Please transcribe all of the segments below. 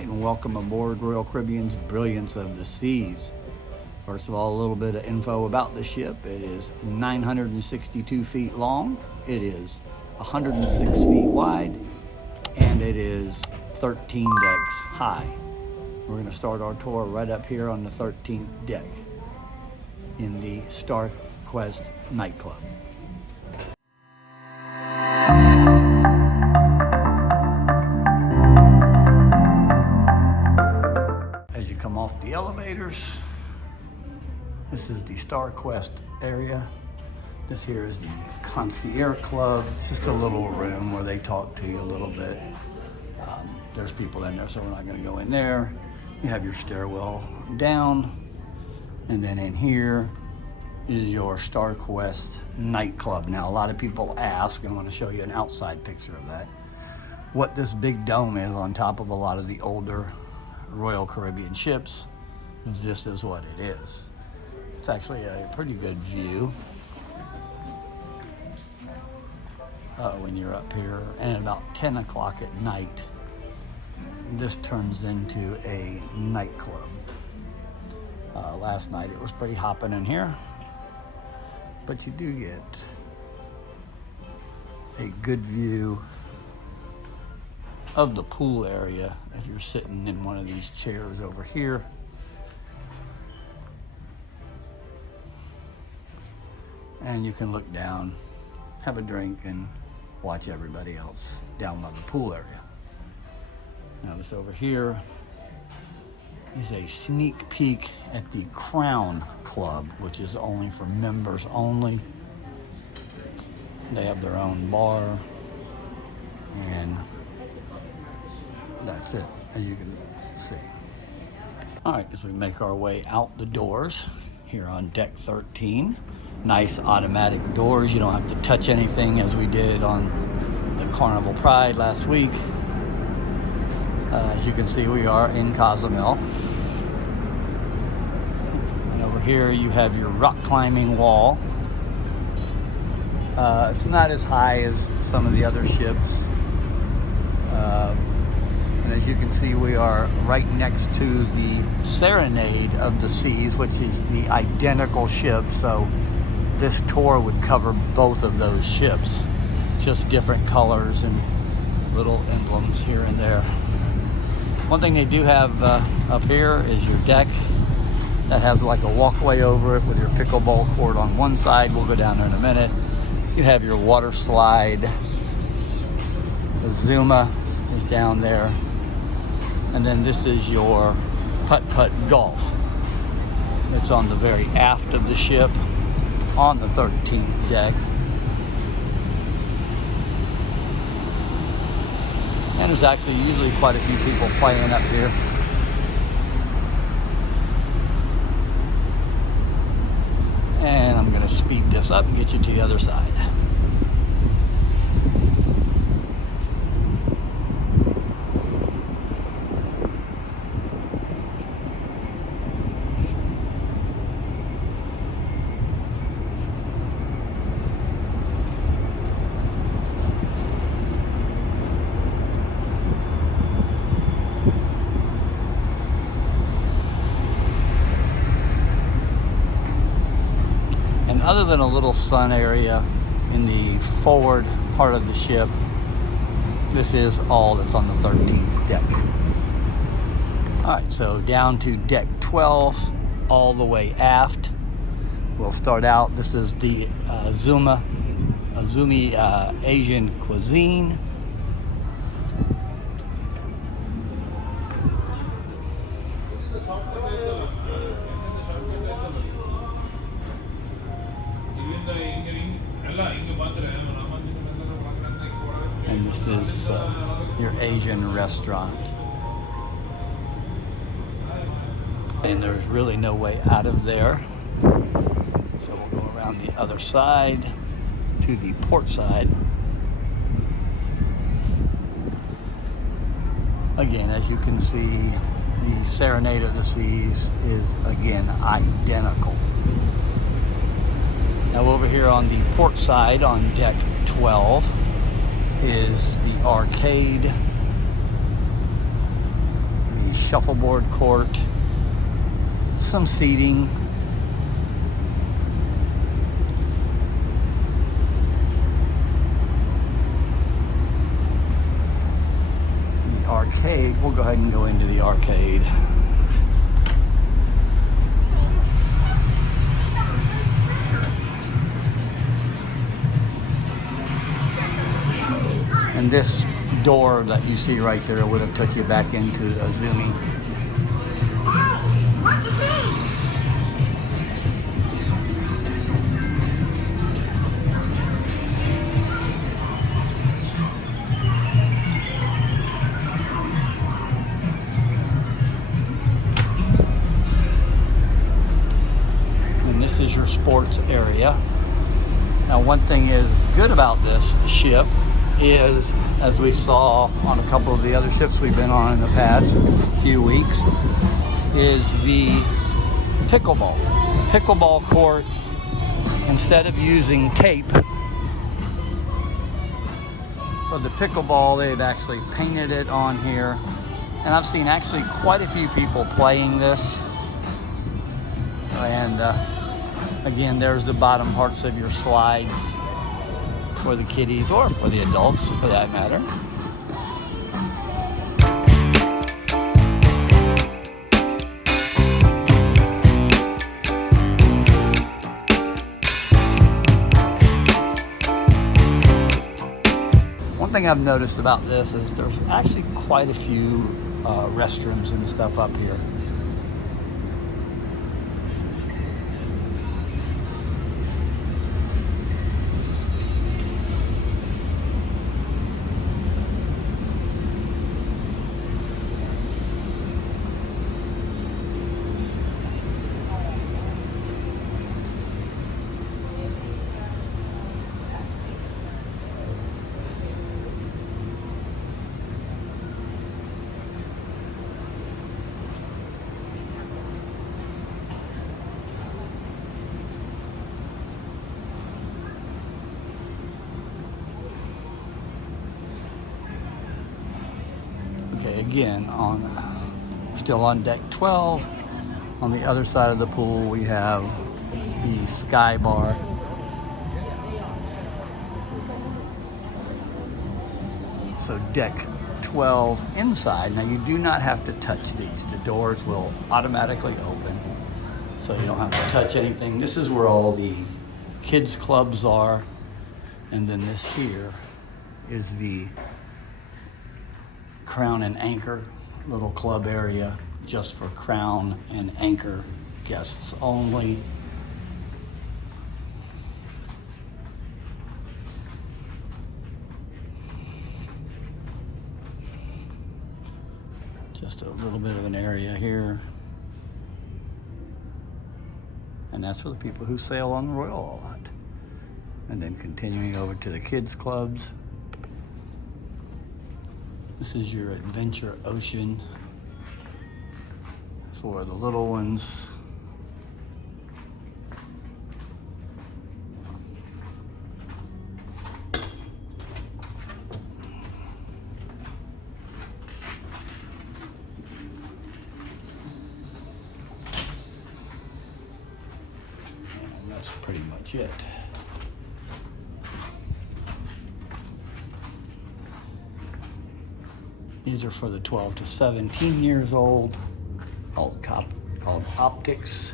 right, and welcome aboard Royal Caribbean's Brilliance of the Seas. First of all, a little bit of info about the ship. It is 962 feet long, it is 106 feet wide, and it is 13 decks high. We're going to start our tour right up here on the 13th deck in the Star Quest nightclub. Come off the elevators. This is the Star Quest area. This here is the concierge club. It's just a little room where they talk to you a little bit. There's people in there, so we're not going to go in there. You have your stairwell down, and then in here is your Star Quest nightclub. Now, a lot of people ask, and I want to show you an outside picture of that, what this big dome is on top of a lot of the older Royal Caribbean ships. This is what it is. It's actually a pretty good view when you're up here. And at about 10 o'clock at night, this turns into a nightclub. Last night it was pretty hopping in here, but you do get a good view of the pool area if you're sitting in one of these chairs over here. And you can look down, have a drink, and watch everybody else down by the pool area. Now this over here is a sneak peek at the Crown Club, which is only for members only. They have their own bar, and that's it, as you can see. All right, as we make our way out the doors here on deck 13, nice automatic doors. You don't have to touch anything as we did on the Carnival Pride last week. As you can see, we are in Cozumel. And over here you have your rock climbing wall. It's not as high as some of the other ships. And as you can see, we are right next to the Serenade of the Seas, which is the identical ship. So this tour would cover both of those ships, just different colors and little emblems here and there. One thing they do have up here is your deck that has like a walkway over it with your pickleball court on one side. We'll go down there in a minute. You have your water slide. The Zuma is down there. And then this is your putt-putt golf. It's on the very aft of the ship on the 13th deck. And there's actually usually quite a few people playing up here. And I'm going to speed this up and get you to the other side. Other than a little sun area in the forward part of the ship, this is all that's on the 13th deck. All right, so down to deck 12, all the way aft. We'll start out. This is the Azumi Asian cuisine. And this is your Asian restaurant. And there's really no way out of there. So we'll go around the other side to the port side. Again, as you can see, the Serenade of the Seas is again identical. Now over here on the port side on deck 12 is the arcade. shuffleboard court, some seating. The arcade, we'll go ahead and go into the arcade. And this door that you see right there would have took you back into Azumi. And this is your sports area. Now, one thing is good about this ship is, as we saw on a couple of the other ships we've been on in the past few weeks, is the pickleball court. Instead of using tape for the pickleball, they've actually painted it on here, and I've seen actually quite a few people playing this. And again, there's the bottom parts of your slides for the kiddies, or for the adults for that matter. One thing I've noticed about this is there's actually quite a few restrooms and stuff up here. Again, still on deck 12. On the other side of the pool, we have the sky bar. So deck 12 inside. Now you do not have to touch these. The doors will automatically open, so you don't have to touch anything. This is where all the kids clubs are, and then this here is the Crown and Anchor little club area, just for Crown and Anchor guests only. Just a little bit of an area here, and that's for the people who sail on the Royal a lot. And then continuing over to the kids clubs. This is your Adventure Ocean for the little ones. And that's pretty much it. These are for the 12 to 17 years old, called Optics.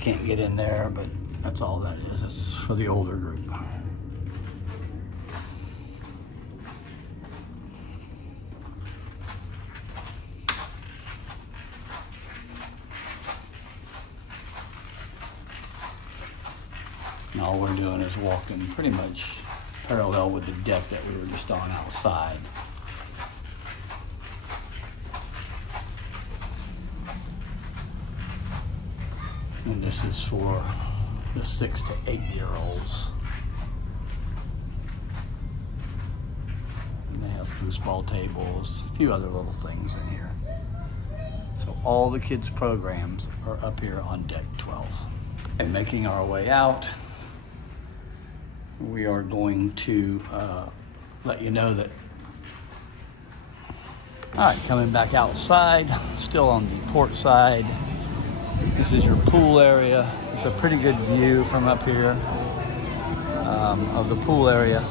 Can't get in there, but that's all that is. It's for the older group. And all we're doing is walking pretty much parallel with the deck that we were just on outside. And this is for the 6 to 8 year olds. And they have foosball tables, a few other little things in here. So all the kids' programs are up here on deck 12. And making our way out, we are going to let you know that All right, coming back outside, still on the port side. This is your pool area. It's a pretty good view from up here of the pool area.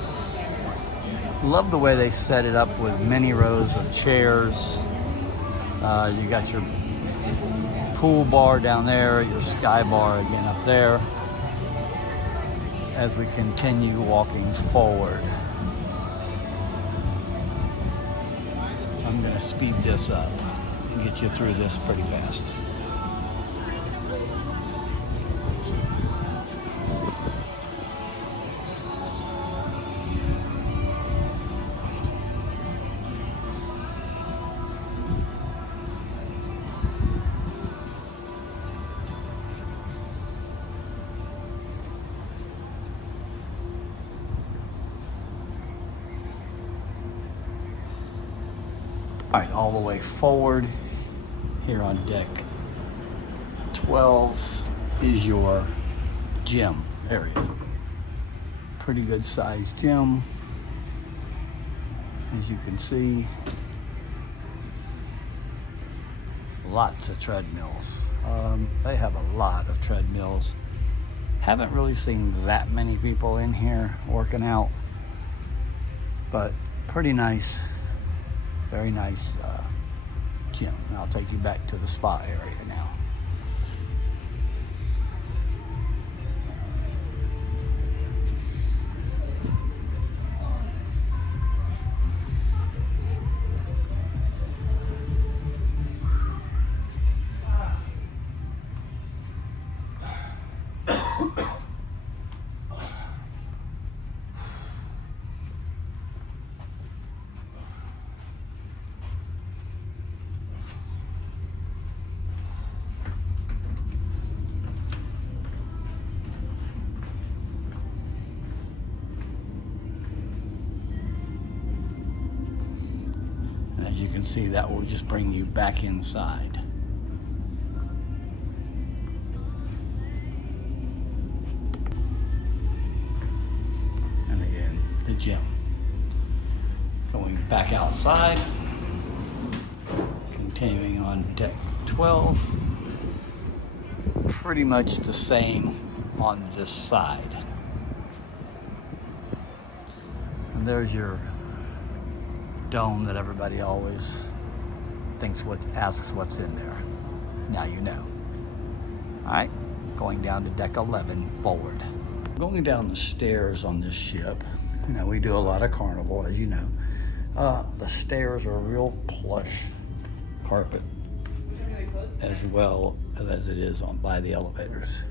Love the way they set it up with many rows of chairs. You got your pool bar down there, your sky bar again up there. As we continue walking forward, I'm going to speed this up and get you through this pretty fast. All right, all the way forward here on deck 12 is your gym area. Pretty good sized gym, as you can see. Lots of treadmills. They have a lot of treadmills. Haven't really seen that many people in here working out, but pretty nice. Very nice gym. And I'll take you back to the spa area now. As you can see, that will just bring you back inside. And again, the gym. Going back outside, continuing on deck 12. Pretty much the same on this side. And there's your dome that everybody always asks what's in there. Now you know. All right, going down to deck 11 forward. Going down the stairs on this ship, you know, we do a lot of Carnival, as you know. The stairs are real plush carpet, as well as it is by the elevators.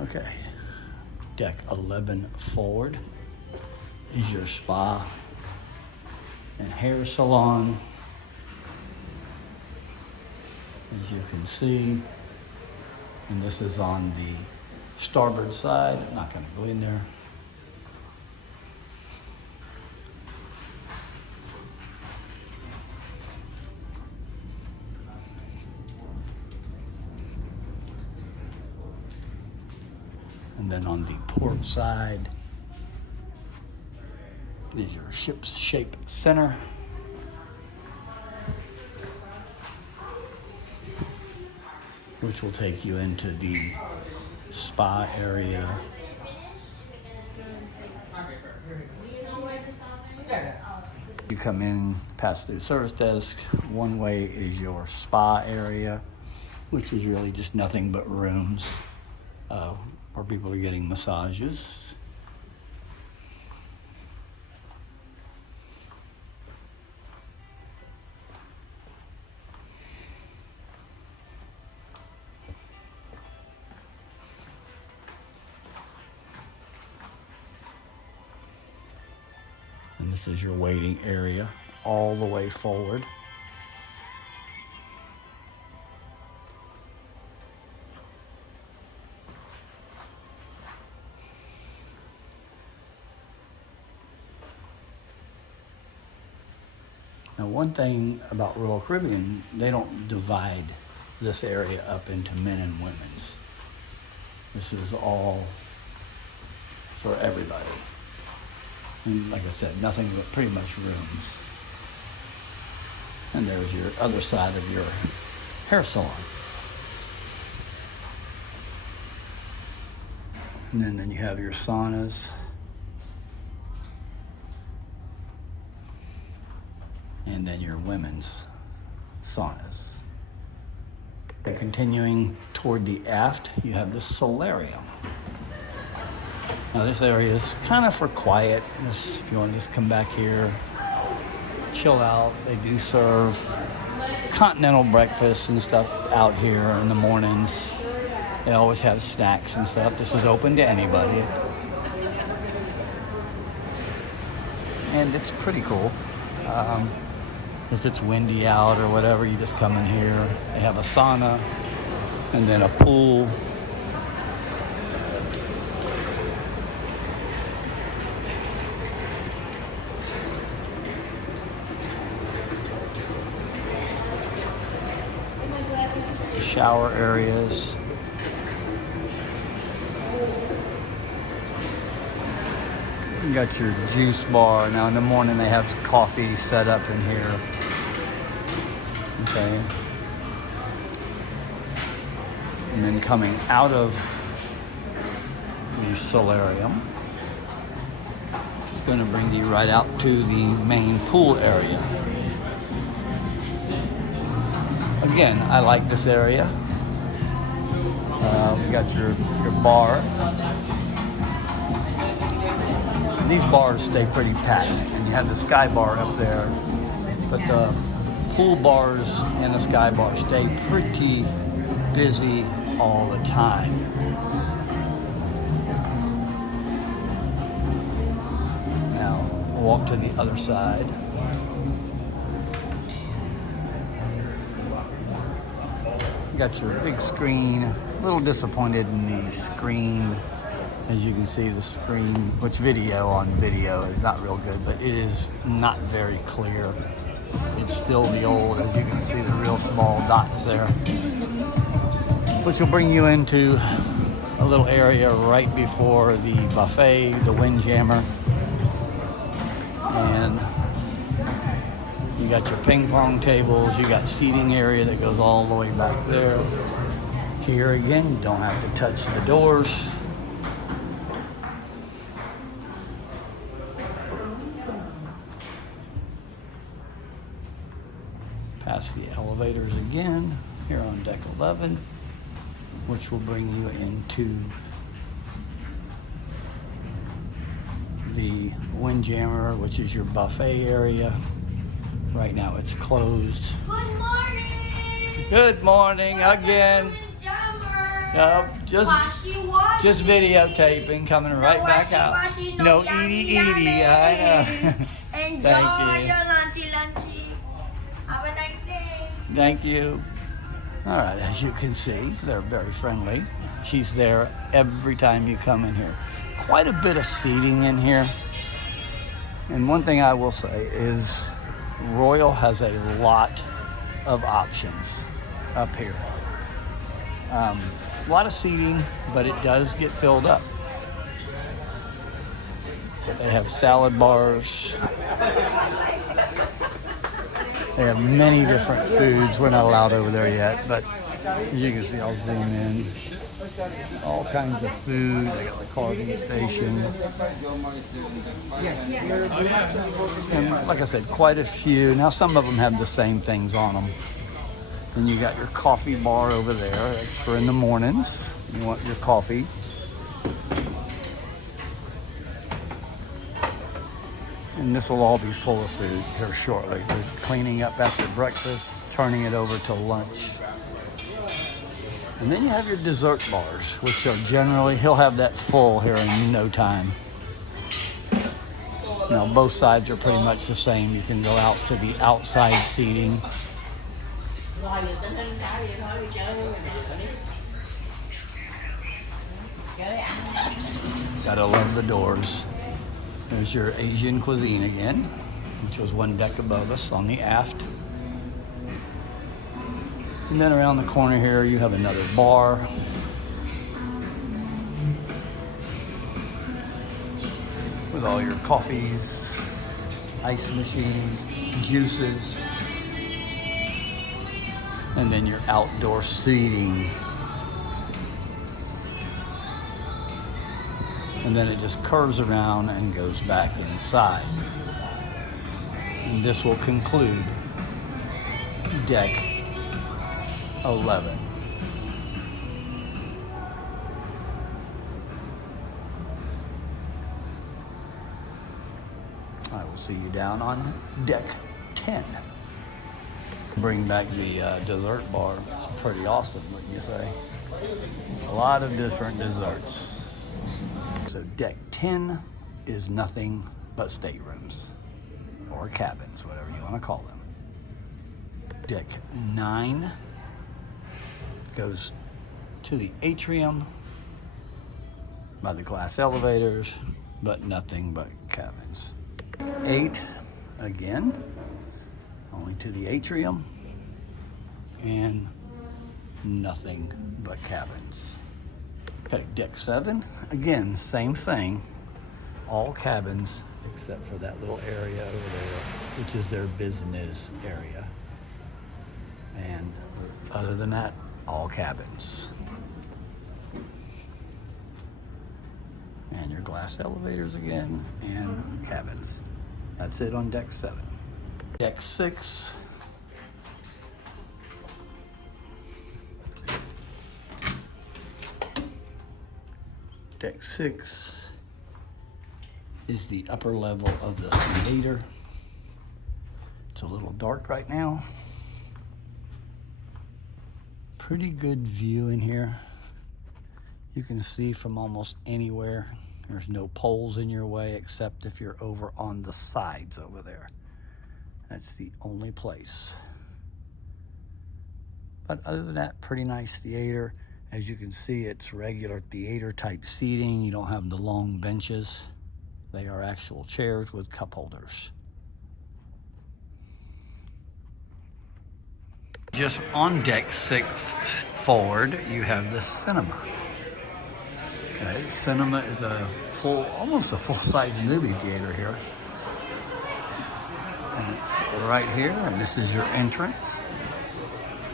Okay, deck 11 forward is your spa and hair salon. As you can see, and this is on the starboard side. I'm not going to go in there. And then on the port side is your ship's shape center. Which will take you into the spa area. You come in past the service desk. One way is your spa area, which is really just nothing but rooms where people are getting massages. And this is your waiting area all the way forward. Now, one thing about Royal Caribbean, they don't divide this area up into men and women's. This is all for everybody. And like I said, nothing but pretty much rooms. And there's your other side of your hair salon. And then you have your saunas. And then your women's saunas. And continuing toward the aft, you have the solarium. Now this area is kind of for quiet. If you want to just come back here, chill out. They do serve continental breakfast and stuff out here in the mornings. They always have snacks and stuff. This is open to anybody. And it's pretty cool. If it's windy out or whatever, you just come in here. They have a sauna and then a pool. Shower areas. You got your juice bar. Now in the morning they have coffee set up in here. Okay. And then coming out of the solarium, it's going to bring you right out to the main pool area. Again, I like this area. We got your bar. And these bars stay pretty packed, and you have the sky bar up there. But the pool bars and the sky bar stay pretty busy all the time. Now, we'll walk to the other side. You got your big screen. A little disappointed in the screen. As you can see, the screen, which video on video is not real good, but it is not very clear. It's still the old, as you can see, the real small dots there. Which will bring you into a little area right before the buffet, the windjammer. And you got your ping pong tables, you got seating area that goes all the way back there. Here again, you don't have to touch the doors. Past the elevators again, here on deck 11, which will bring you into the windjammer, which is your buffet area. Right now it's closed. Good morning! Good morning again. Just videotaping, coming right back out. No eaty, I know. Enjoy your lunchy. Have a nice day. Thank you. All right, as you can see, they're very friendly. She's there every time you come in here. Quite a bit of seating in here. And one thing I will say is Royal has a lot of options up here. A lot of seating, but it does get filled up. They have salad bars. They have many different foods. We're not allowed over there yet, but as you can see, I'll zoom in. All kinds of food. They got the carving station. And like I said, quite a few. Now some of them have the same things on them. Then you got your coffee bar over there. That's for in the mornings. You want your coffee. And this will all be full of food here shortly. They're cleaning up after breakfast, turning it over to lunch. And then you have your dessert bars, which are generally, he'll have that full here in no time. Now both sides are pretty much the same. You can go out to the outside seating. Gotta love the doors. There's your Asian cuisine again, which was one deck above us on the aft. And then around the corner here, you have another bar. with all your coffees, ice machines, juices, and then your outdoor seating. And then it just curves around and goes back inside. And this will conclude deck 11. I will see you down on deck 10. Bring back the dessert bar. It's pretty awesome, wouldn't you say? A lot of different desserts. So deck 10 is nothing but staterooms or cabins, whatever you want to call them. Deck 9 goes to the atrium by the glass elevators, but nothing but cabins. 8, again, only to the atrium and nothing but cabins. Okay, deck 7, again, same thing, all cabins except for that little area over there, which is their business area. And other than that, all cabins. And your glass elevators again, and cabins. That's it on deck 7. Deck 6. Deck 6 is the upper level of the theater. It's a little dark right now. Pretty good view in here. You can see from almost anywhere. There's no poles in your way except if you're over on the sides over there. That's the only place. But other than that, pretty nice theater. As you can see, it's regular theater type seating. You don't have the long benches. They are actual chairs with cup holders. Just on deck 6 forward, you have the cinema. Okay, cinema is a almost a full-size movie theater here. And it's right here, and this is your entrance.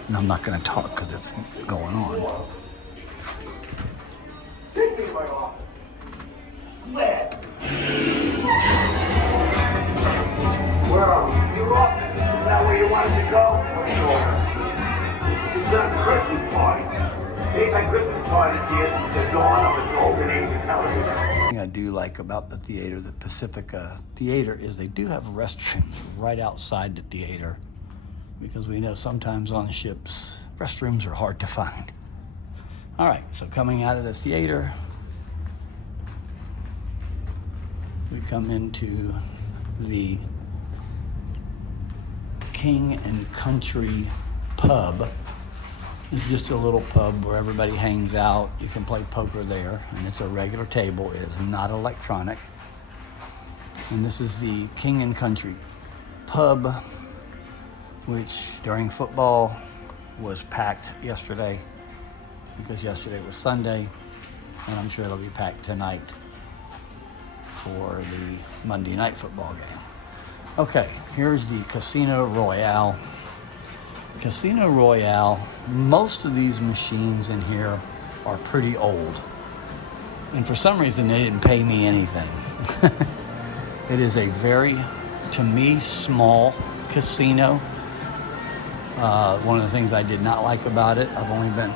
And I'm not going to talk because it's going on. Take me to my office. Where? Where are we? Your office. Is that where you wanted to go? It's a Christmas party. They've had Christmas parties here since the dawn of the golden age of television. The thing I do like about the theater, the Pacifica Theater, is they do have restrooms right outside the theater, because we know sometimes on ships, restrooms are hard to find. All right, so coming out of the theater, we come into the King and Country pub. It's just a little pub where everybody hangs out. You can play poker there, and it's a regular table. It is not electronic. And this is the King and Country pub, which during football was packed yesterday, because yesterday was Sunday, and I'm sure it'll be packed tonight for the Monday night football game. Okay, here's the Casino Royale. Casino Royale, most of these machines in here are pretty old. And for some reason, they didn't pay me anything. It is a very, to me, small casino. One of the things I did not like about it, I've only been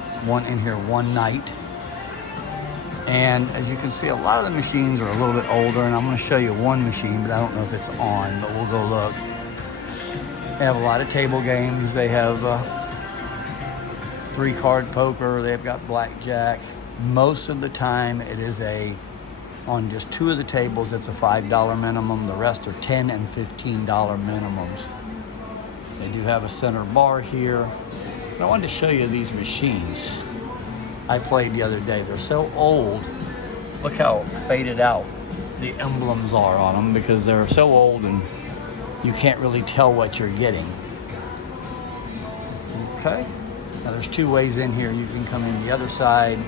in here one night. And as you can see, a lot of the machines are a little bit older, and I'm going to show you one machine, but I don't know if it's on, but we'll go look. They have a lot of table games. They have 3-card poker. They've got blackjack. Most of the time, it is on just 2 of the tables, it's a $5 minimum. The rest are $10 and $15 minimums. They do have a center bar here. But I wanted to show you these machines I played the other day. They're so old. Look how faded out the emblems are on them, because they're so old and you can't really tell what you're getting. Okay, now there's 2 ways in here. You can come in the other side,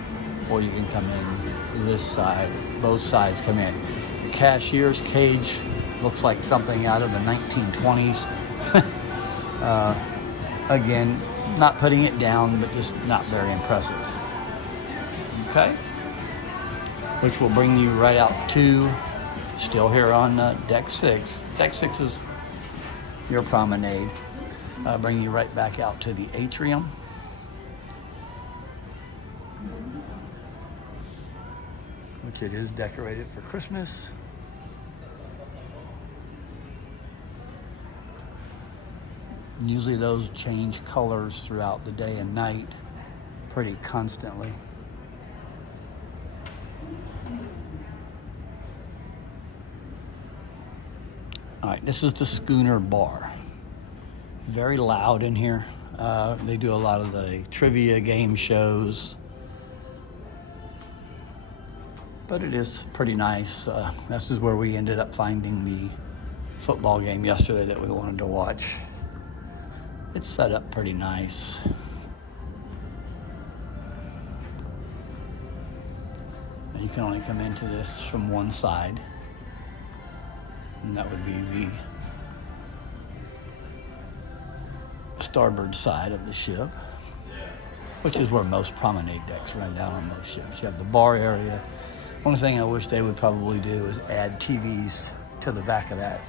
or you can come in this side. Both sides come in. cashier's cage looks like something out of the 1920s. Again, not putting it down, but just not very impressive. Okay, which will bring you right out to, still here on deck 6. Deck 6 is your promenade. Bring you right back out to the atrium. Which it is decorated for Christmas. And usually those change colors throughout the day and night pretty constantly. All right, this is the Schooner Bar. Very loud in here. They do a lot of the trivia game shows. But it is pretty nice. This is where we ended up finding the football game yesterday that we wanted to watch. It's set up pretty nice. You can only come into this from one side, and that would be the starboard side of the ship, which is where most promenade decks run down on most ships. You have the bar area. One thing I wish they would probably do is add TVs to the back of that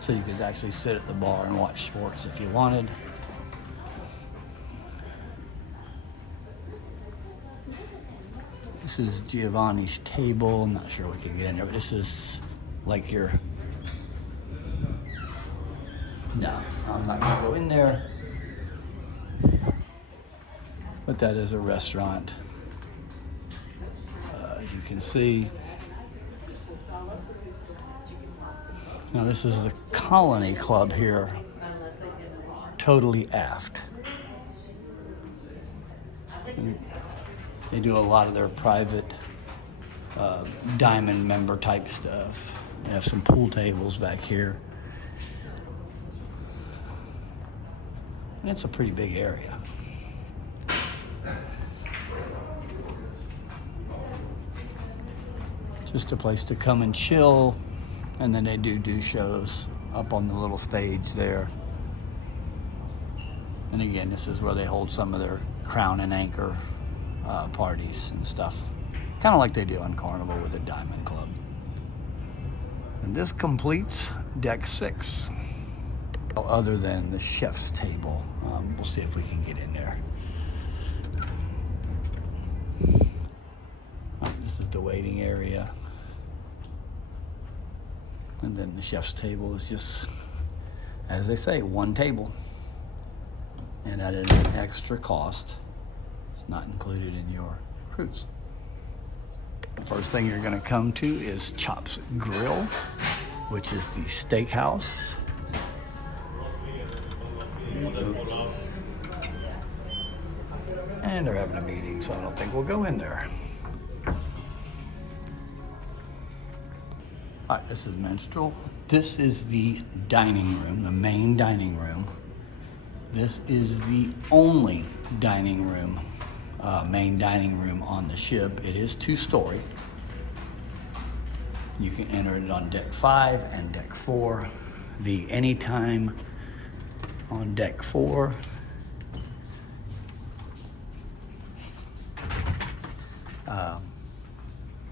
so you could actually sit at the bar and watch sports if you wanted. This is Giovanni's table. I'm not sure we can get in there, but this is like your... No, I'm not going to go in there. But that is a restaurant. As you can see. Now this is the Colony Club here, totally aft. They do a lot of their private diamond member type stuff. They have some pool tables back here. And it's a pretty big area. Just a place to come and chill, and then they do shows up on the little stage there. And again, this is where they hold some of their Crown and Anchor parties and stuff, kind of like they do on Carnival with the Diamond Club. And this completes deck 6, other than the chef's table. We'll see if we can get in there. This is the waiting area. And then the chef's table is just, as they say, one table. And at an extra cost. It's not included in your cruise. The first thing you're going to come to is Chop's Grill, which is the steakhouse. Oops. And they're having a meeting, so I don't think we'll go in there. All right, this is Minstrel. This is the dining room, the main dining room. This is the only dining room, main dining room on the ship. It is 2-story. You can enter it on deck 5 and deck 4. The anytime on deck 4.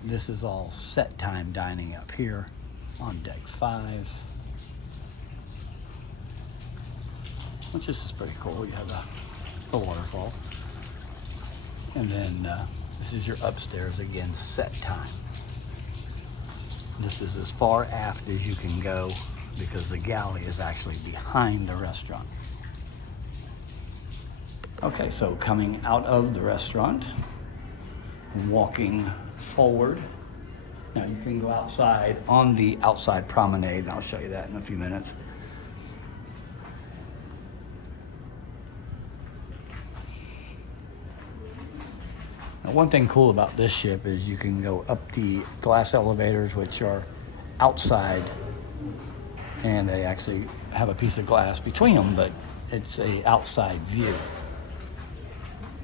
This is all set time dining up here on deck 5, which is pretty cool. You have the waterfall. And then this is your upstairs, again, set time. This is as far aft as you can go because the galley is actually behind the restaurant. Okay, so coming out of the restaurant, walking forward. Now you can go outside on the outside promenade, and I'll show you that in a few minutes. Now, one thing cool about this ship is you can go up the glass elevators, which are outside, and they actually have a piece of glass between them, but it's a outside view.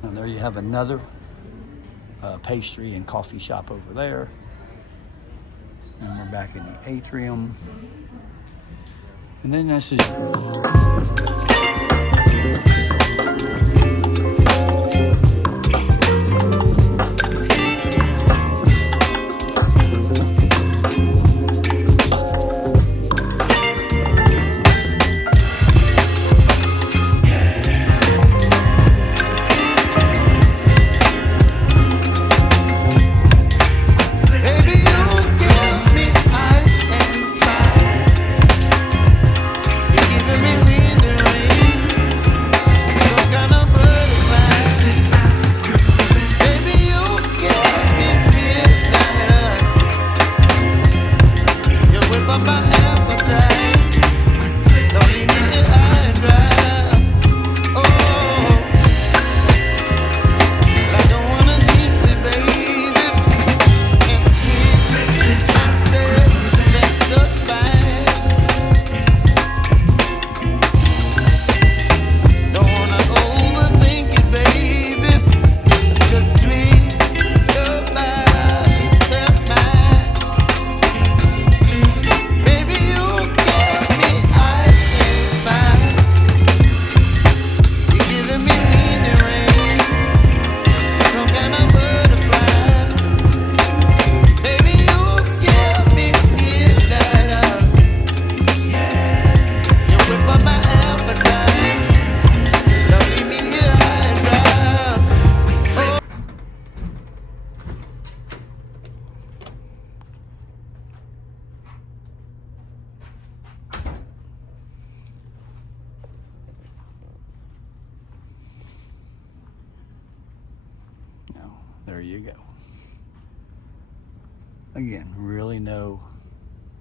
And there you have another pastry and coffee shop over there. And we're back in the atrium. And then this is there you go. Again, really no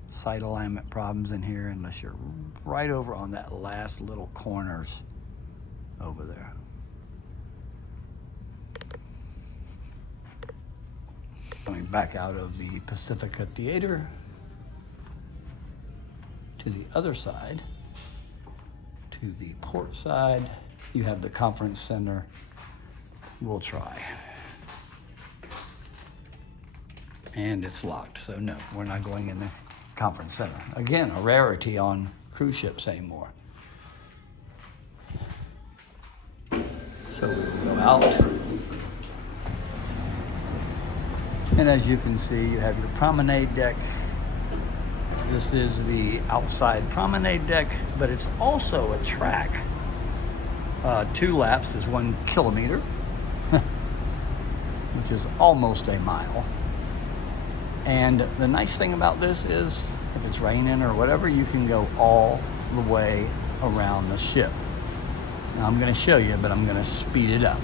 sight alignment problems in here unless you're right over on that last little corners over there. Coming back out of the Pacifica Theater to the other side, to the port side, you have the conference center. We'll try. And it's locked, so no, we're not going in the conference center. Again, a rarity on cruise ships anymore. So we go out. And as you can see, you have your promenade deck. This is the outside promenade deck, but it's also a track. 2 laps is 1 kilometer, which is almost a mile. And the nice thing about this is if it's raining or whatever, you can go all the way around the ship. Now I'm going to show you, but I'm going to speed it up.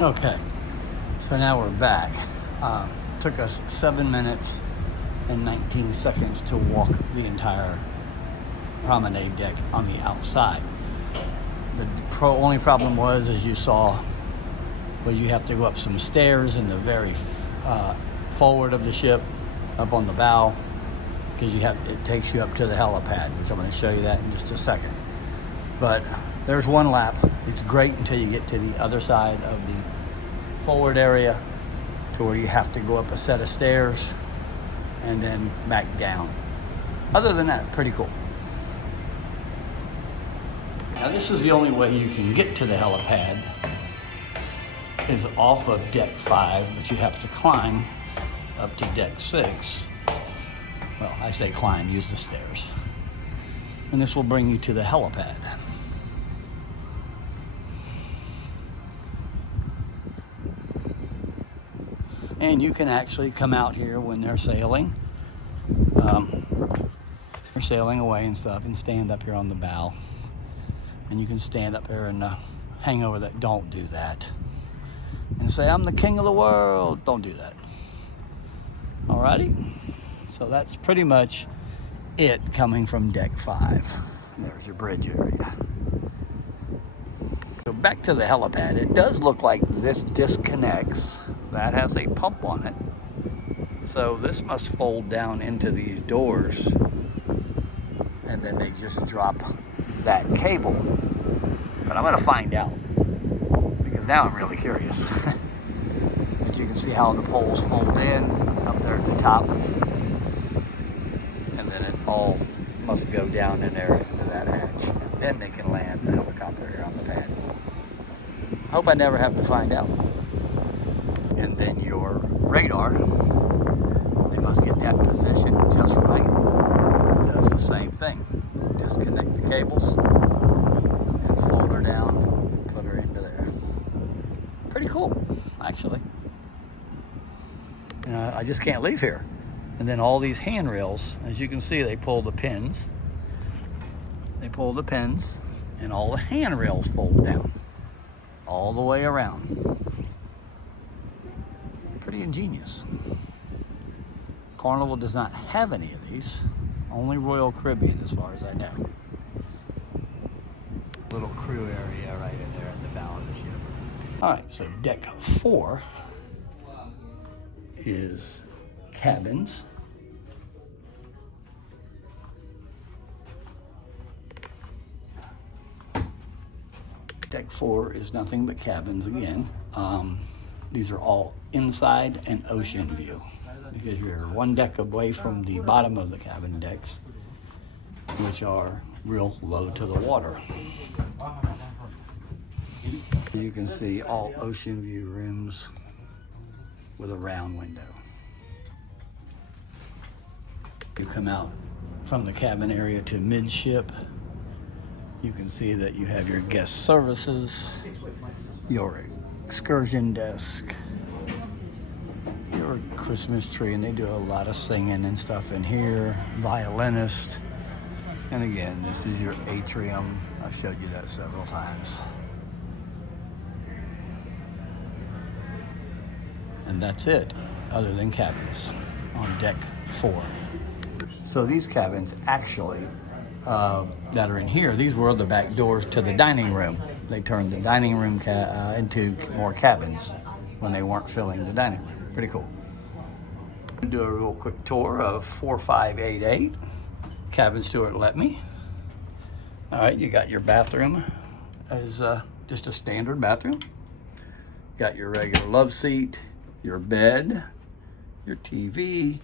Okay, so now we're back. Took us 7 minutes and 19 seconds to walk the entire promenade deck on the outside. The only problem was, as you saw, was you have to go up some stairs in the very forward of the ship, up on the bow, because it takes you up to the helipad, which I'm going to show you that in just a second. But there's 1 lap. It's great until you get to the other side of the forward area, to where you have to go up a set of stairs and then back down. Other than that, pretty cool. Now this is the only way you can get to the helipad is off of deck 5, but you have to climb up to deck 6. Well, I say climb, use the stairs. And this will bring you to the helipad. And you can actually come out here when they're sailing. They're sailing away and stuff, and stand up here on the bow. And you can stand up here and hang over that. Don't do that. And say, I'm the king of the world. Don't do that. Alrighty? So that's pretty much it coming from deck 5. There's your bridge area. So back to the helipad. It does look like this disconnects. That has a pump on it. So this must fold down into these doors. And then they just drop that cable. But I'm going to find out. Because now I'm really curious. But you can see how the poles fold in up there at the top. And then it all must go down in there into that hatch. And then they can land the helicopter here on the pad. Hope I never have to find out. And then your radar, they must get that position just right. It does the same thing. Disconnect the cables and fold her down and put her into there. Pretty cool, actually. And I just can't leave here. And then all these handrails, as you can see, they pull the pins. They pull the pins, and all the handrails fold down all the way around. Pretty ingenious. Carnival does not have any of these. Only Royal Caribbean, as far as I know. Little crew area right in there at the bow of the ship. All right, so deck 4 is cabins. Deck 4 is nothing but cabins again. These are all inside and ocean view because you're one deck away from the bottom of the cabin decks, which are real low to the water. You can see all ocean view rooms with a round window. You come out from the cabin area to midship. You can see that you have your guest services, your excursion desk, your Christmas tree, and they do a lot of singing and stuff in here, violinist. And again, this is your atrium. I've showed you that several times. And that's it, other than cabins on deck 4. So these cabins actually that are in here, these were the back doors to the dining room. They turned the dining room into more cabins when they weren't filling the dining room. Pretty cool. Do a real quick tour of 4588. Cabin steward let me. All right, you got your bathroom as just a standard bathroom. Got your regular love seat, your bed, your TV,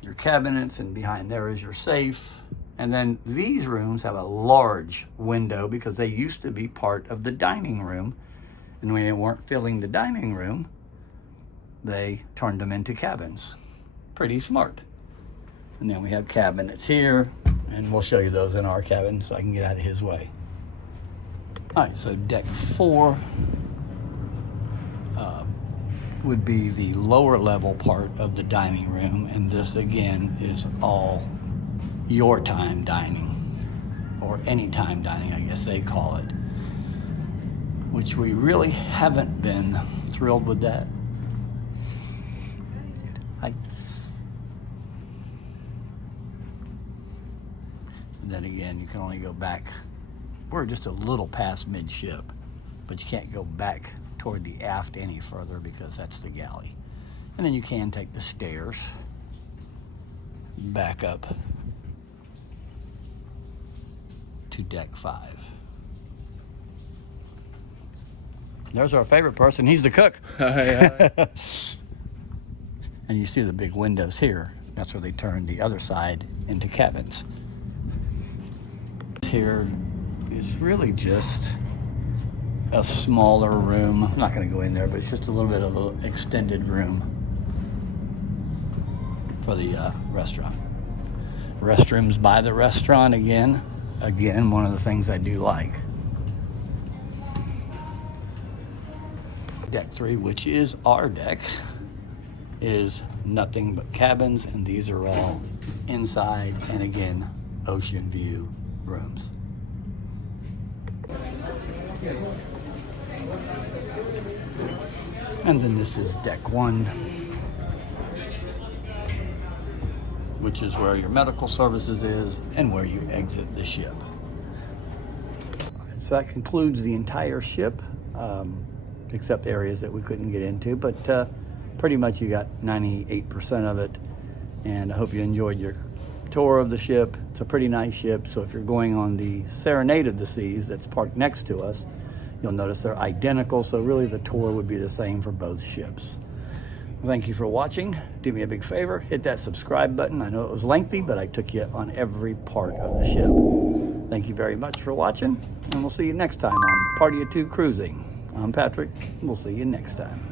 your cabinets, and behind there is your safe. And then these rooms have a large window because they used to be part of the dining room. And when they weren't filling the dining room, they turned them into cabins. Pretty smart. And then we have cabinets here, and we'll show you those in our cabin so I can get out of his way. All right, so deck 4 would be the lower level part of the dining room, and this again is all your time dining, or anytime dining, I guess they call it, which we really haven't been thrilled with that. And then again, you can only go back, we're just a little past midship, but you can't go back toward the aft any further because that's the galley. And then you can take the stairs back up to deck 5. There's our favorite person. He's the cook. Hi. And you see the big windows here. That's where they turn the other side into cabins. Here is really just a smaller room. I'm not going to go in there, but it's just a little bit of an extended room for the restaurant. Restrooms by the restaurant again. Again, one of the things I do like. Deck 3, which is our deck, is nothing but cabins, and these are all inside and again ocean view rooms. And then this is deck 1, which is where your medical services is and where you exit the ship. All right, so that concludes the entire ship, except areas that we couldn't get into, but pretty much you got 98% of it. And I hope you enjoyed your tour of the ship. It's a pretty nice ship, so if you're going on the Serenade of the Seas that's parked next to us, you'll notice they're identical, so really the tour would be the same for both ships. Thank you for watching. Do me a big favor, hit that subscribe button. I know it was lengthy, but I took you on every part of the ship. Thank you very much for watching, and we'll see you next time on Party of Two Cruising. I'm Patrick. We'll see you next time.